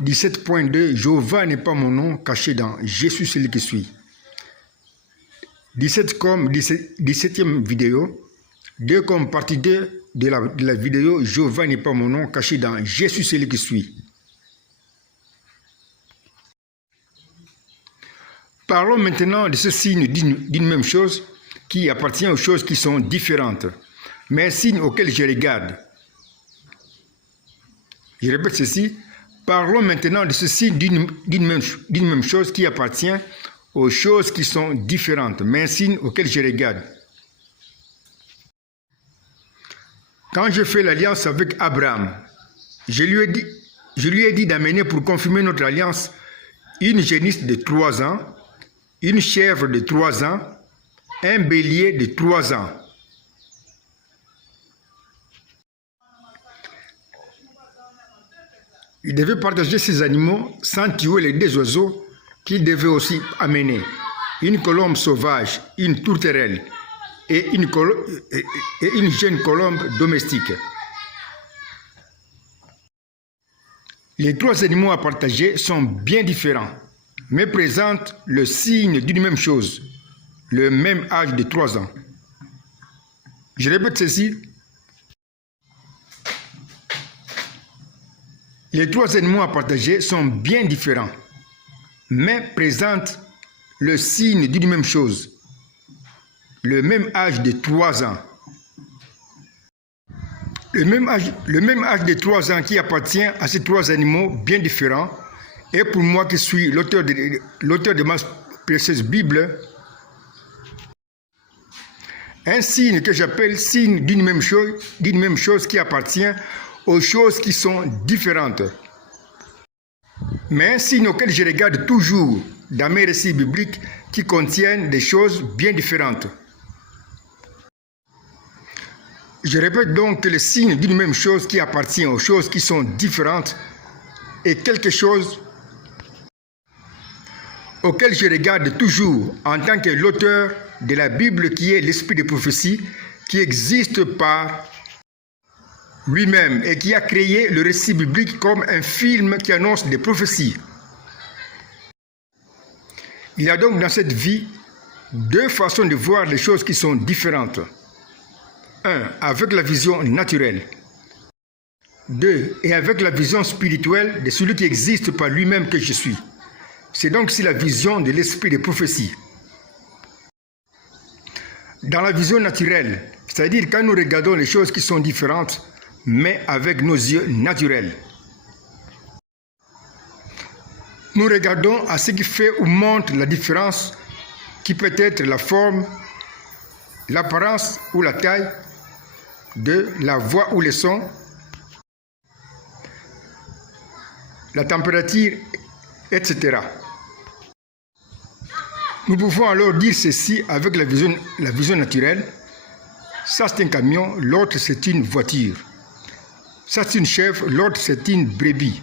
17.2 Jéhovah n'est pas mon nom caché dans Je suis celui qui suis. 17e vidéo. 2 comme partie 2 de la vidéo Jéhovah n'est pas mon nom caché dans Je suis celui qui suis. Parlons maintenant de ce signe d'une même chose qui appartient aux choses qui sont différentes, mais un signe auquel je regarde. Je répète ceci. Parlons maintenant de ce signe d'une même chose qui appartient aux choses qui sont différentes, mais un signe auquel je regarde. Quand je fais l'alliance avec Abraham, je lui ai dit d'amener pour confirmer notre alliance une génisse de 3 ans, une chèvre de 3 ans, un bélier de 3 ans. Il devait partager ces animaux sans tuer les 2 oiseaux qu'il devait aussi amener. Une colombe sauvage, une tourterelle et une jeune colombe domestique. Les 3 animaux à partager sont bien différents, mais présentent le signe d'une même chose, le même âge de 3 ans. Je répète ceci. Les 3 animaux à partager sont bien différents, mais présentent le signe d'une même chose, le même âge de 3 ans. Le même âge de 3 ans qui appartient à ces 3 animaux bien différents, et pour moi qui suis l'auteur de ma précieuse Bible, un signe que j'appelle signe d'une même chose qui appartient aux choses qui sont différentes. Mais un signe auquel je regarde toujours dans mes récits bibliques qui contiennent des choses bien différentes. Je répète donc que le signe d'une même chose qui appartient aux choses qui sont différentes est quelque chose auquel je regarde toujours en tant que l'auteur de la Bible qui est l'esprit de prophétie qui existe par lui-même et qui a créé le récit biblique comme un film qui annonce des prophéties. Il y a donc dans cette vie 2 façons de voir les choses qui sont différentes. 1. Avec la vision naturelle. 2. Et avec la vision spirituelle de celui qui existe par lui-même que je suis. C'est donc ici la vision de l'esprit de prophétie. Dans la vision naturelle, c'est-à-dire quand nous regardons les choses qui sont différentes, mais avec nos yeux naturels. Nous regardons à ce qui fait ou montre la différence, qui peut être la forme, l'apparence ou la taille de la voix ou le son, la température, etc. Nous pouvons alors dire ceci avec la vision naturelle. Ça c'est un camion, l'autre c'est une voiture. Ça c'est une chèvre, l'autre c'est une brebis.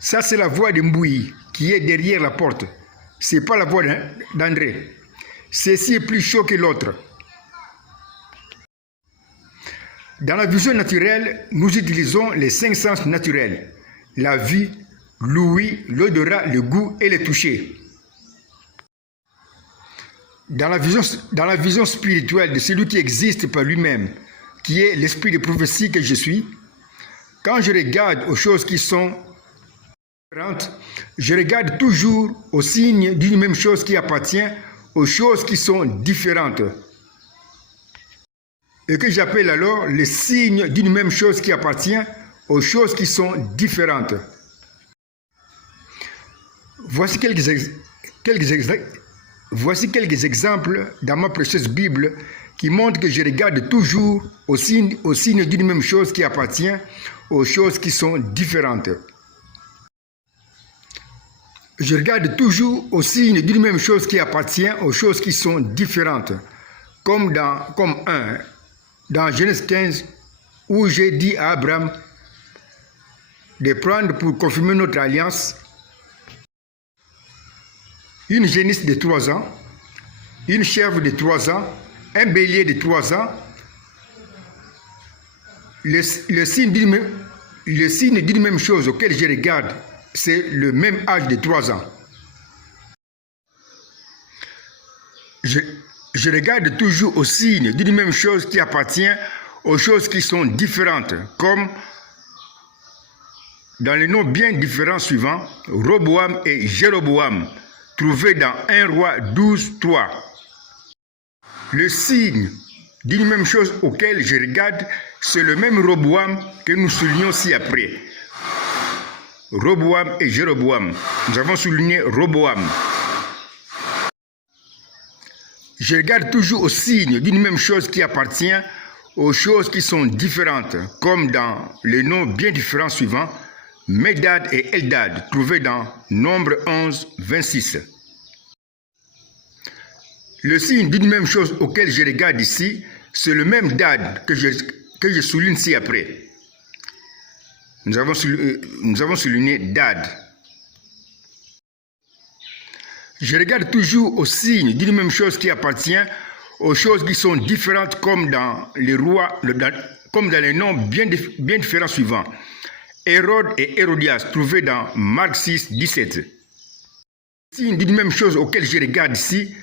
Ça c'est la voix de Mbouyi qui est derrière la porte. Ce n'est pas la voix d'André. Ceci est plus chaud que l'autre. Dans la vision naturelle, nous utilisons les 5 sens naturels. La vue, l'ouïe, l'odorat, le goût et le toucher. Dans la vision spirituelle de celui qui existe par lui-même, qui est l'esprit de prophétie que je suis, quand je regarde aux choses qui sont différentes, je regarde toujours au signe d'une même chose qui appartient aux choses qui sont différentes. Et que j'appelle alors le signe d'une même chose qui appartient aux choses qui sont différentes. Voici quelques exemples dans ma précieuse Bible qui montrent que je regarde toujours au signe d'une même chose qui appartient aux choses qui sont différentes. Je regarde toujours au signe d'une même chose qui appartient aux choses qui sont différentes. Comme dans Genèse 15, où j'ai dit à Abraham de prendre pour confirmer notre alliance une génisse de 3 ans, une chèvre de 3 ans, un bélier de 3 ans, le signe Le signe d'une même chose auquel je regarde, c'est le même âge de 3 ans. Je regarde toujours au signe d'une même chose qui appartient aux choses qui sont différentes, comme dans les noms bien différents suivants, Roboam et Jéroboam, trouvés dans 1 Roi 12, 3. Le signe d'une même chose auquel je regarde, c'est le même Roboam que nous soulignons ci-après. Roboam et Jéroboam. Nous avons souligné Roboam. Je regarde toujours au signe d'une même chose qui appartient aux choses qui sont différentes, comme dans les noms bien différents suivants, Médad et Eldad, trouvés dans Nombre 11, 26. Le signe d'une même chose auquel je regarde ici, c'est le même Dad que je souligne ci-après. Nous avons souligné Dad. Je regarde toujours au signe d'une même chose qui appartient aux choses qui sont différentes, comme dans les rois, comme dans les noms bien différents suivants. Hérode et Hérodias, trouvés dans Marc 6, 17. Le signe d'une même chose auquel je regarde ici,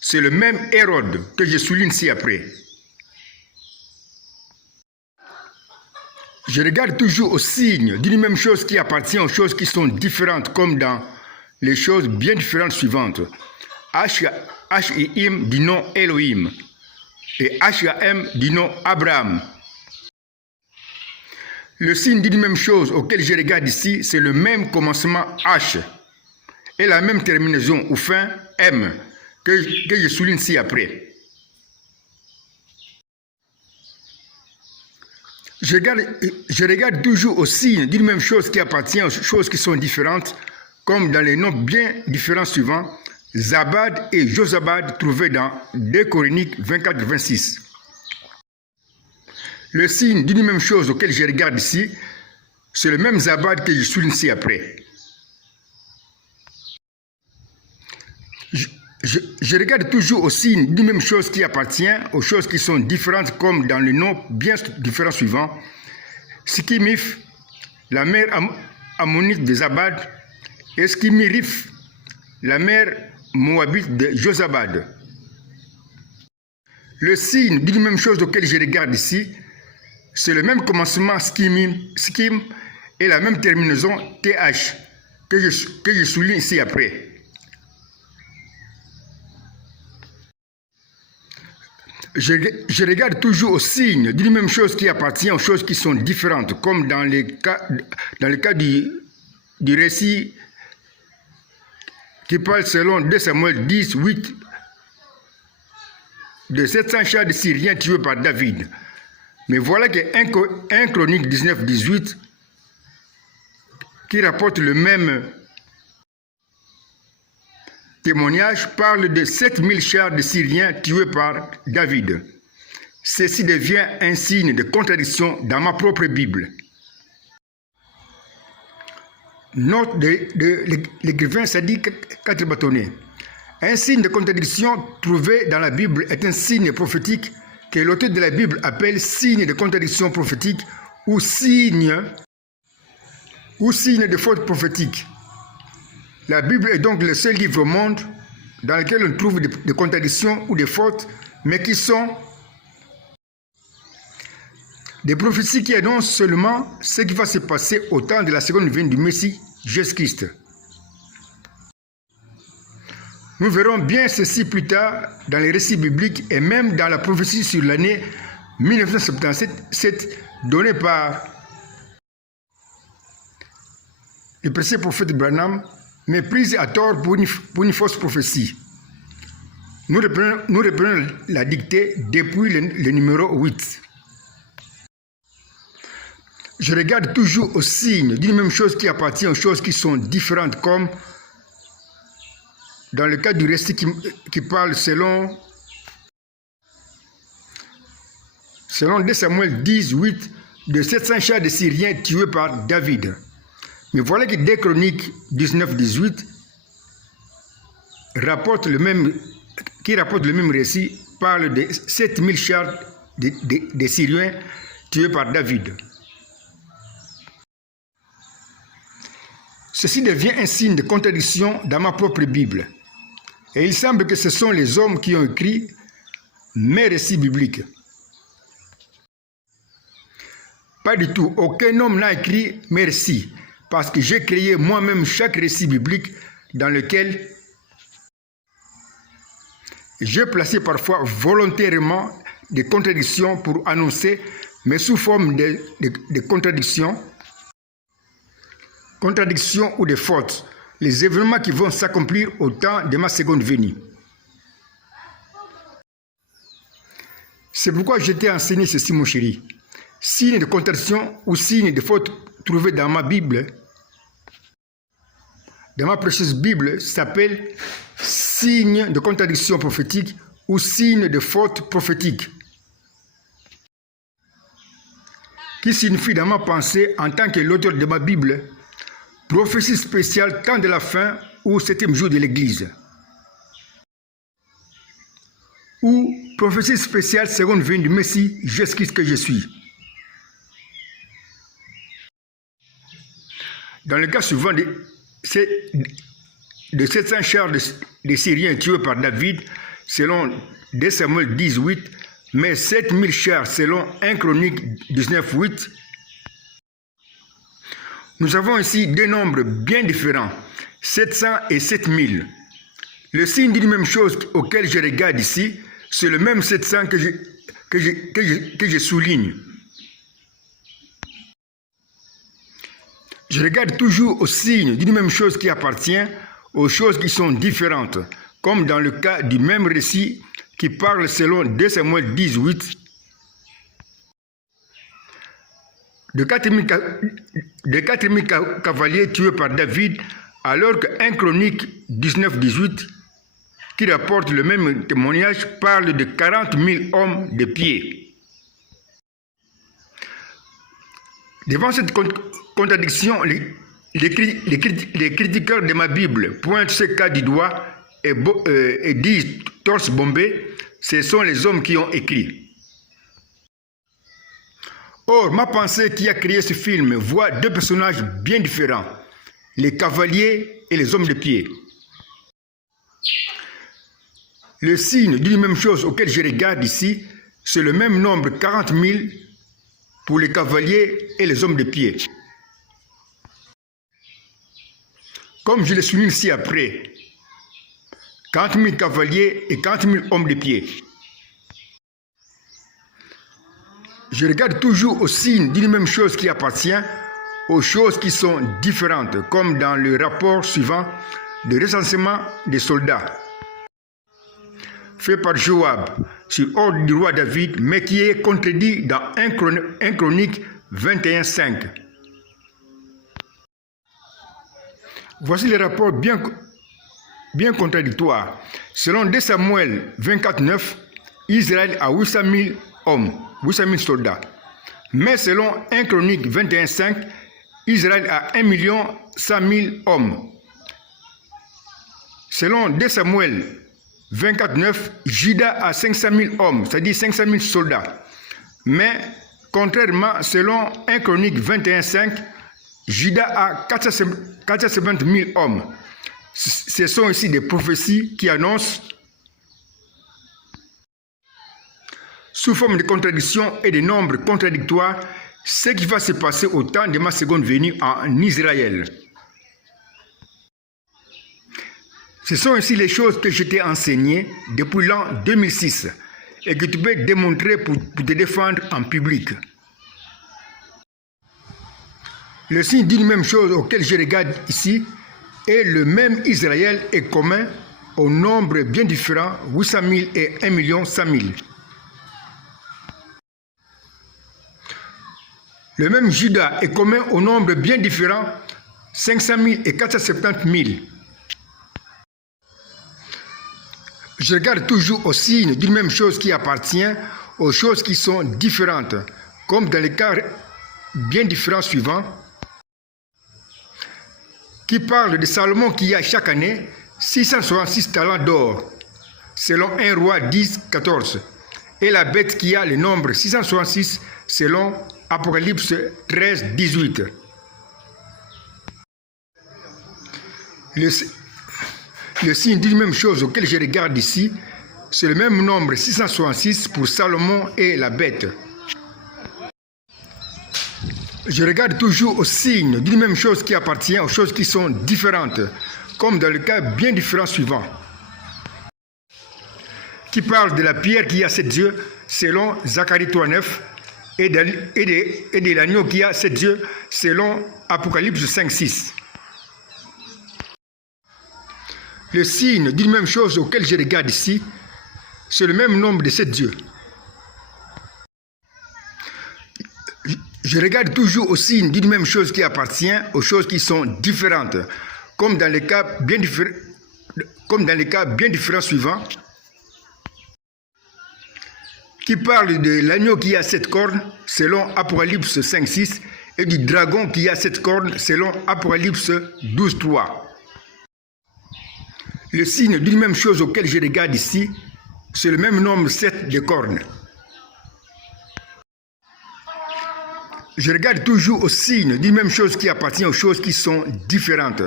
c'est le même Hérode que je souligne ci-après. Je regarde toujours au signe d'une même chose qui appartient aux choses qui sont différentes, comme dans les choses bien différentes suivantes. H-I-M du nom Elohim et H-A-M du nom Abraham. Le signe d'une même chose auquel je regarde ici, c'est le même commencement H et la même terminaison ou fin M que je souligne ci-après. Je regarde toujours au signe d'une même chose qui appartient aux choses qui sont différentes, comme dans les noms bien différents suivants, Zabad et Josabad, trouvés dans 2 Chroniques 24, 26. Le signe d'une même chose auquel je regarde ici, c'est le même Zabad que je souligne ci-après. Je regarde toujours au signe d'une même chose qui appartient aux choses qui sont différentes, comme dans les noms bien différents suivants, Sikimif, la mère ammonite de Zabad, et Skimirif, la mère moabite de Josabad. Le signe d'une même chose auquel je regarde ici, c'est le même commencement Skim et la même terminaison TH que je souligne ici après. Je regarde toujours au signe d'une même chose qui appartient aux choses qui sont différentes, comme dans le cas du récit qui parle selon 2 Samuel 10, 8, de 700 chars de Syriens tués par David. Mais voilà que 1 Chronique 19, 18, qui rapporte le même témoignage, parle de 7000 chars de Syriens tués par David. Ceci devient un signe de contradiction dans ma propre Bible. Note de l'écrivain Sadi Katri-Bâtonnet. Un signe de contradiction trouvé dans la Bible est un signe prophétique que l'auteur de la Bible appelle signe de contradiction prophétique ou signe de faute prophétique. La Bible est donc le seul livre au monde dans lequel on trouve des contradictions ou des fautes, mais qui sont des prophéties qui annoncent seulement ce qui va se passer au temps de la seconde venue du Messie, Jésus-Christ. Nous verrons bien ceci plus tard dans les récits bibliques et même dans la prophétie sur l'année 1977 donnée par le précieux prophète Branham, mais prise à tort pour une fausse prophétie. Nous reprenons la dictée depuis le numéro 8. Je regarde toujours au signe d'une même chose qui appartient aux choses qui sont différentes, comme dans le cas du récit qui parle selon 2 Samuel 10, 8, de 700 chars de Syriens tués par David. Mais voilà que 2 Chroniques 19, 18 rapporte le même récit, parle de 7000 chars de Syriens tués par David. Ceci devient un signe de contradiction dans ma propre Bible. Et il semble que ce sont les hommes qui ont écrit mes récits bibliques. Pas du tout. Aucun homme n'a écrit mes récits, parce que j'ai créé moi-même chaque récit biblique dans lequel j'ai placé parfois volontairement des contradictions pour annoncer, mais sous forme de contradictions ou de fautes, les événements qui vont s'accomplir au temps de ma seconde venue. C'est pourquoi je t'ai enseigné ceci, mon chéri. Signe de contradiction ou signe de faute trouvé dans ma Bible, dans ma précieuse Bible, s'appelle signe de contradiction prophétique ou signe de faute prophétique, qui signifie dans ma pensée, en tant que l'auteur de ma Bible, prophétie spéciale temps de la fin ou 7e jour de l'Église, ou prophétie spéciale seconde venue du Messie, Jésus-Christ que je suis. Dans le cas suivant de 700 chars des Syriens tués par David, selon 2 Samuel 18, mais 7000 chars selon 1 Chronique 19:8. Nous avons ici deux nombres bien différents, 700 et 7000. Le signe d'une même chose auquel je regarde ici, c'est le même 700 que je souligne. Je regarde toujours au signe d'une même chose qui appartient aux choses qui sont différentes, comme dans le cas du même récit qui parle selon 2 Samuel 18 de 4000 cavaliers tués par David, alors que 1 Chronique 19:18 qui rapporte le même témoignage parle de 40 000 hommes de pied. Devant cette contradiction, les critiqueurs de ma Bible pointent ce cas du doigt et disent torse bombé, ce sont les hommes qui ont écrit. Or, ma pensée qui a créé ce film voit deux personnages bien différents, les cavaliers et les hommes de pied. Le signe d'une même chose auquel je regarde ici, c'est le même nombre 40 000 pour les cavaliers et les hommes de pied. Comme je le souligne ci-après, 40 000 cavaliers et 40 000 hommes de pied. Je regarde toujours au signe d'une même chose qui appartient aux choses qui sont différentes, comme dans le rapport suivant de recensement des soldats, fait par Joab sur ordre du roi David, mais qui est contredit dans 1 Chronique 21:5. Voici les rapports bien contradictoires. Selon 2 Samuel 24:9, Israël a 800 000 hommes, 800 000 soldats. Mais selon 1 Chronique 21:5, Israël a 1 100 000 hommes. Selon 2 Samuel 24:9, Juda a 500 000 hommes, c'est-à-dire 500 000 soldats. Mais, contrairement, selon 1 Chronique 21:5, Juda a 470 000 hommes. Ce sont ici des prophéties qui annoncent, sous forme de contradictions et de nombres contradictoires, ce qui va se passer au temps de ma seconde venue en Israël. Ce sont ici les choses que je t'ai enseignées depuis l'an 2006 et que tu peux démontrer pour te défendre en public. Le signe d'une même chose auquel je regarde ici est le même Israël est commun au nombre bien différent, 800 000 et 1 100 000. Le même Juda est commun au nombre bien différent, 500 000 et 470 000. Je regarde toujours au signe d'une même chose qui appartient aux choses qui sont différentes, comme dans les cas bien différents suivants, qui parlent de Salomon qui a chaque année 666 talents d'or, selon 1 Roi 10:14, et la bête qui a le nombre 666, selon Apocalypse 13:18. Le signe d'une même chose auquel je regarde ici, c'est le même nombre 666 pour Salomon et la bête. Je regarde toujours au signe d'une même chose qui appartient aux choses qui sont différentes, comme dans le cas bien différent suivant, qui parle de la pierre qui a 7 yeux, selon Zacharie 3.9, et de l'agneau qui a 7 yeux, selon Apocalypse 5.6. Le signe d'une même chose auquel je regarde ici, c'est le même nombre de 7 yeux. Je regarde toujours au signe d'une même chose qui appartient aux choses qui sont différentes, comme dans les cas bien différents suivants, qui parle de l'agneau qui a 7 cornes, selon Apocalypse 5.6, et du dragon qui a 7 cornes, selon Apocalypse 12.3. Le signe d'une même chose auquel je regarde ici, c'est le même nombre 7 de cornes. Je regarde toujours au signe d'une même chose qui appartient aux choses qui sont différentes,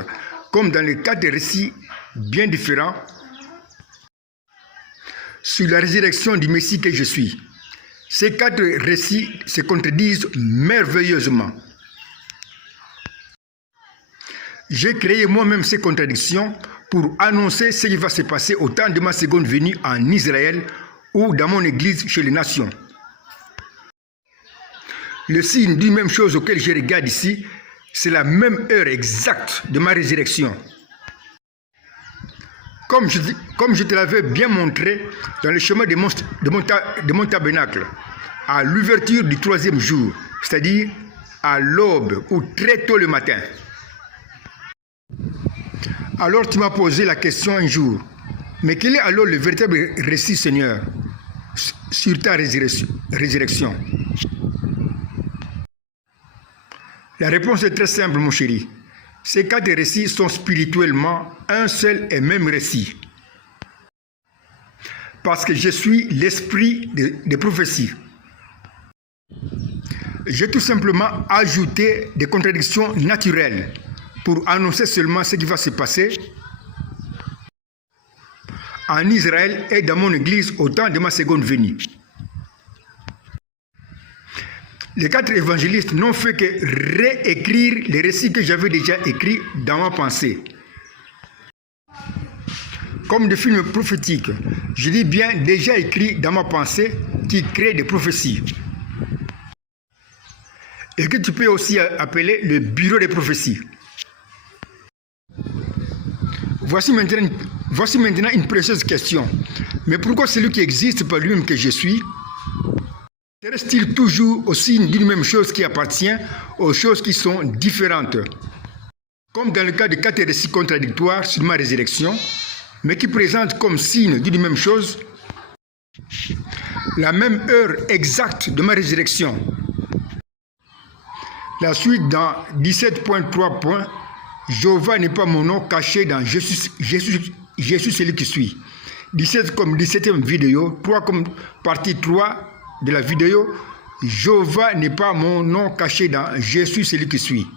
comme dans les 4 récits bien différents sur la résurrection du Messie que je suis. Ces 4 récits se contredisent merveilleusement. J'ai créé moi-même ces contradictions pour annoncer ce qui va se passer au temps de ma seconde venue en Israël ou dans mon église chez les nations. Le signe d'une même chose auquel je regarde ici, c'est la même heure exacte de ma résurrection. Comme je te l'avais bien montré dans le chemin de mon tabernacle, à l'ouverture du 3e jour, c'est-à-dire à l'aube ou très tôt le matin. Alors tu m'as posé la question un jour, mais quel est alors le véritable récit, Seigneur, sur ta résurrection? La réponse est très simple, mon chéri. Ces 4 récits sont spirituellement un seul et même récit. Parce que je suis l'esprit des prophéties. J'ai tout simplement ajouté des contradictions naturelles pour annoncer seulement ce qui va se passer en Israël et dans mon église au temps de ma seconde venue. Les 4 évangélistes n'ont fait que réécrire les récits que j'avais déjà écrits dans ma pensée. Comme des films prophétiques, je dis bien déjà écrits dans ma pensée qui créent des prophéties. Et que tu peux aussi appeler le bureau des prophéties. Voici maintenant une précieuse question. Mais pourquoi celui qui existe par lui-même que je suis reste-t-il toujours au signe d'une même chose qui appartient aux choses qui sont différentes, comme dans le cas de 4 récits contradictoires sur ma résurrection, mais qui présentent comme signe d'une même chose la même heure exacte de ma résurrection. La suite dans 17.3. Jéhovah n'est pas mon nom caché dans Jésus celui qui suis. 17 comme 17e vidéo, 3 comme partie 3 de la vidéo. Jéhovah n'est pas mon nom caché dans Jésus celui qui suis.